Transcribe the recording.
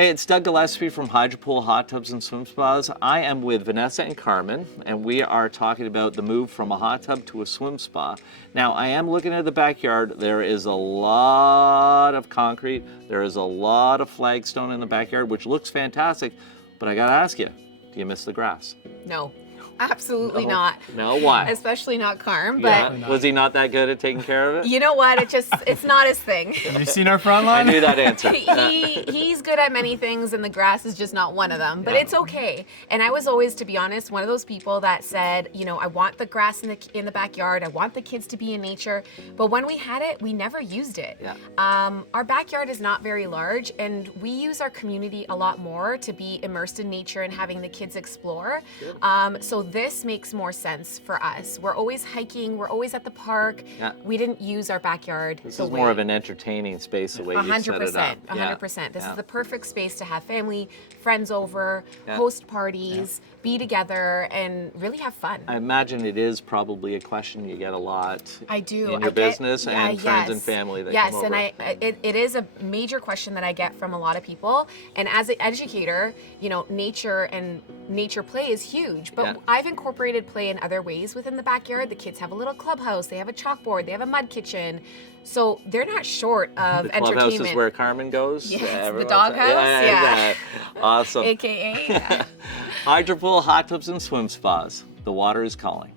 Hey, it's Doug Gillespie from Hydropool Hot Tubs and Swim Spas. I am with Vanessa and Carmen, and we are talking about the move from a hot tub to a swim spa. Now, I am looking at the backyard. There is a lot of concrete. There is a lot of flagstone in the backyard, which looks fantastic. But I gotta ask you, do you miss the grass? No. Absolutely not. No, why? Especially not Carm, Yeah. but Was he not that good at taking care of it? you know what? It's not his thing. Have you seen our front line? I knew that answer. He's good at many things, and the grass is just not one of them. But it's okay. And I was always, to be honest, one of those people that said, you know, I want the grass in the backyard. I want the kids to be in nature. But when we had it, we never used it. Yeah. Our backyard is not very large, and we use our community a lot more to be immersed in nature and having the kids explore. So this makes more sense for us. We're always hiking. We're always at the park. Yeah. We didn't use our backyard. This is more of an entertaining space the way you set it up. 100%. This is the perfect space to have family, friends over, Yeah. host parties, be together, and really have fun. I imagine it is probably a question you get a lot I do. in your business and friends and family that come over. Yes, and it is a major question that I get from a lot of people. And as an educator, you know, nature and nature play is huge. But I've incorporated play in other ways within the backyard. The kids have a little clubhouse. They have a chalkboard. They have a mud kitchen. So they're not short of The entertainment. clubhouse is where Carmen goes? Yes, Everyone- the doghouse, yeah. Awesome. AKA. Hydropool Hot Tubs and Swim Spas. The water is calling.